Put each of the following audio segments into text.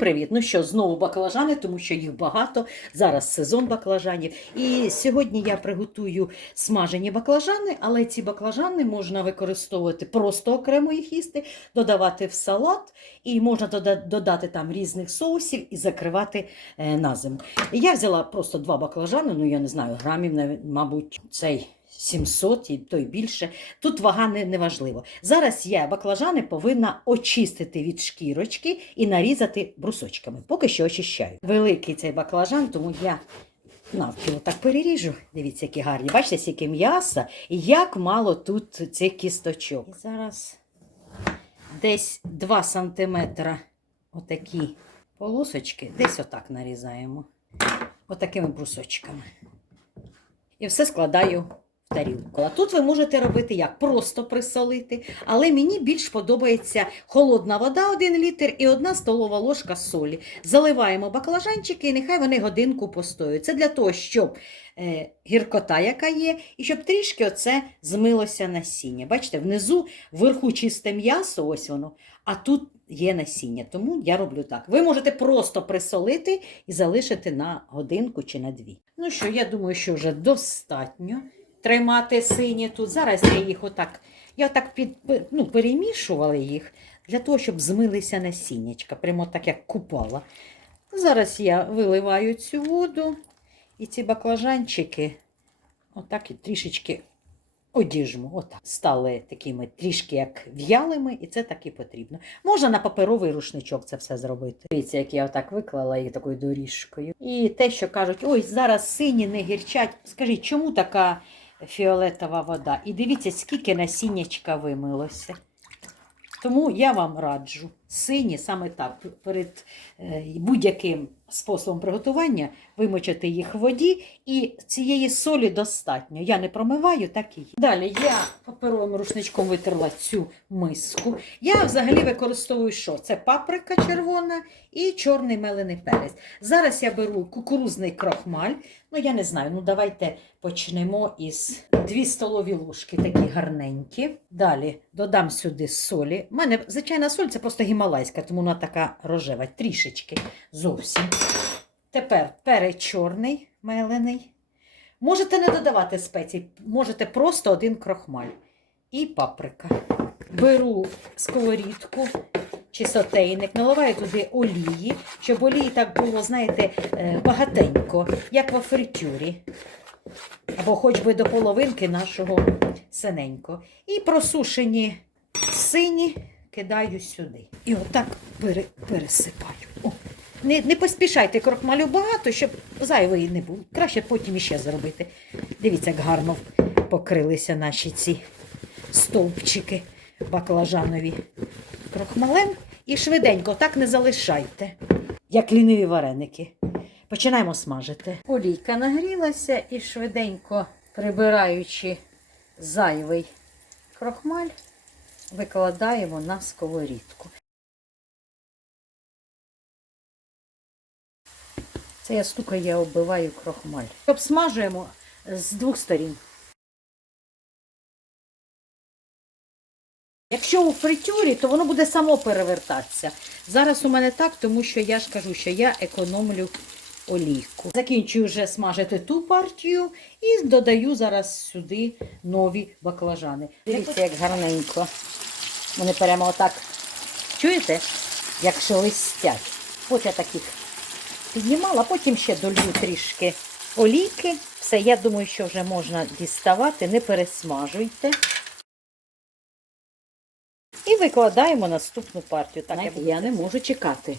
привіт! Ну що, знову баклажани, тому що їх багато. Зараз сезон баклажанів. І сьогодні я приготую смажені баклажани, але ці баклажани можна використовувати просто окремо їх їсти, додавати в салат, і можна додати там різних соусів і закривати е, на зиму. Я взяла просто два баклажани, ну я не знаю, грамів, мабуть, цей 700 і то й більше. Тут вага не, не важливо. Зараз я баклажани повинна очистити від шкірочки і нарізати брусочками. Поки що очищаю. Великий цей баклажан, тому я навпіл так переріжу. Дивіться, які гарні. Бачите, скільки м'яса і як мало тут цих кісточок. І зараз десь 2 см отакі полосочки, десь отак нарізаємо. Отакими брусочками. І все складаю тарілку. А тут ви можете робити як? Просто присолити. Але мені більш подобається холодна вода 1 літр і 1 столова ложка солі. Заливаємо баклажанчики і нехай вони годинку постоють. Це для того, щоб е, гіркота, яка є, і щоб трішки оце змилося насіння. Бачите, внизу, вверху чисте м'ясо, ось воно, а тут є насіння. Тому я роблю так. Ви можете просто присолити і залишити на годинку чи на дві. Ну що, я думаю, що вже достатньо тримати сині тут. Зараз я їх отак, я так під, ну, перемішувала їх для того, щоб змилися насіннячка, прямо так як купала. Зараз я виливаю цю воду і ці баклажанчики отак і трішечки одіжму. Отак. Стали такими трішки як в'ялими, і це так і потрібно. Можна на паперовий рушничок це все зробити. Дивіться, як я отак виклала її такою доріжкою. І те, що кажуть, ой, зараз сині не гірчать. Скажіть, чому така фіолетова вода? І дивіться, скільки насіннячка вимилося. Тому я вам раджу сині саме так, перед е, будь-яким способом приготування вимочити їх в воді, і цієї солі достатньо. Я не промиваю, так і є. Далі я паперовим рушничком витерла цю миску. Я взагалі використовую що? Це паприка червона і чорний мелений перець. Зараз я беру кукурузний крохмаль. Ну, я не знаю, ну давайте почнемо із 2 столові ложки, такі гарненькі. Далі додам сюди солі. У мене звичайна соль це просто гімалайська, тому вона така рожева, трішечки зовсім. Тепер перець чорний мелений. Можете не додавати спецій, можете просто один крохмаль. І паприка. Беру сковорідку чи сотейник, наливаю туди олії, щоб олії так було, знаєте, е, багатенько, як в фритюрі. Або хоч би до половинки нашого синенько. І просушені сині кидаю сюди. І отак пере, пересипаю. О, не, не поспішайте крохмалю багато, щоб зайвої не було. Краще потім іще зробити. Дивіться, як гарно покрилися наші ці стовпчики баклажанові крохмалем. І швиденько так не залишайте, як ліниві вареники. Починаємо смажити. Олійка нагрілася і швиденько прибираючи зайвий крохмаль, викладаємо на сковорідку. Це я стукаю, я оббиваю крохмаль. Обсмажуємо з двох сторін. Якщо у фритюрі, то воно буде само перевертатися. Зараз у мене так, тому що я ж кажу, що я економлю олійку. Закінчую вже смажити ту партію і додаю зараз сюди нові баклажани. Дивіться, як гарненько. Вони прямо отак, чуєте, як шелестять. От я таких піднімала, потім ще долью трішки олійки. Все, я думаю, що вже можна діставати, не пересмажуйте. І викладаємо наступну партію. Так, Знаєте, я не можу чекати,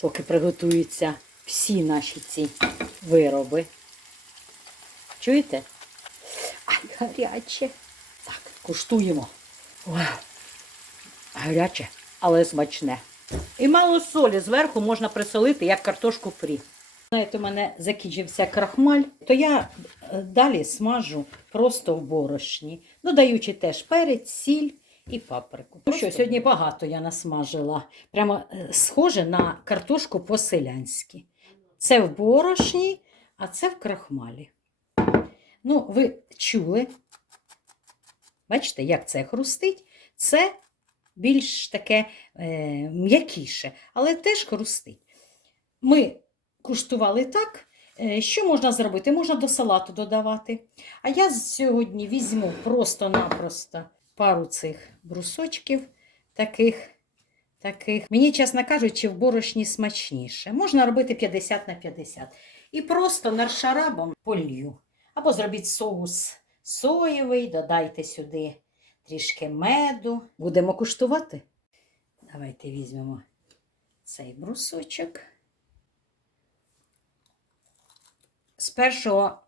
поки приготуються всі наші ці вироби. Чуєте? Ай, гаряче. Так, куштуємо. Ой, гаряче, але смачне. І мало солі зверху можна присолити, як картошку фрі. Знаєте, у мене закінчився крахмаль, то я е, далі смажу просто в борошні, додаючи теж перець, сіль і паприку. Ну що, сьогодні багато я насмажила. Прямо е, схоже на картошку по-селянськи. Це в борошні, а це в крахмалі. Ну, ви чули, бачите, як це хрустить? Це більш таке е, м'якіше, але теж хрустить. Ми куштували так. Е, Що можна зробити? Можна до салату додавати. А я сьогодні візьму просто-напросто пару цих брусочків таких. Таких. Мені, чесно кажучи, в борошні смачніше. Можна робити 50 на 50. І просто наршарабом полью. Або зробіть соус соєвий, додайте сюди трішки меду. Будемо куштувати. Давайте візьмемо цей брусочок. З першого,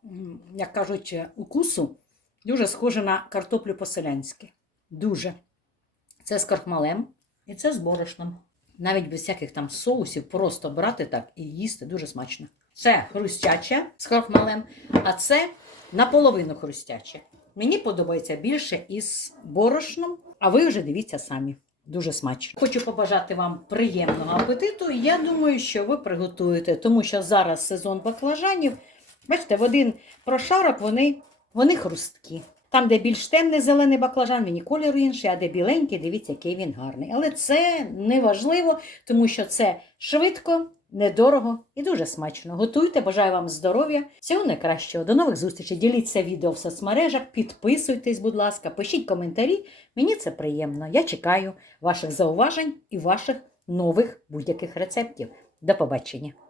як кажуть, укусу дуже схоже на картоплю по-селянськи. Дуже. Це з крахмалем і це з борошном. Навіть без всяких там соусів, просто брати так і їсти дуже смачно. Це хрустяче з крахмалем, а це наполовину хрустяче. Мені подобається більше із борошном, а ви вже дивіться самі. Дуже смачно. Хочу побажати вам приємного апетиту. Я думаю, що ви приготуєте, тому що зараз сезон баклажанів. Бачите, в один прошарок вони, вони хрусткі. Там, де більш темний зелений баклажан, мені кольор інший, а де біленький, дивіться, який він гарний. Але це не важливо, тому що це швидко, недорого і дуже смачно. Готуйте, бажаю вам здоров'я, всього найкращого. До нових зустрічей. Діліться відео в соцмережах, підписуйтесь, будь ласка, пишіть коментарі. Мені це приємно. Я чекаю ваших зауважень і ваших нових будь-яких рецептів. До побачення!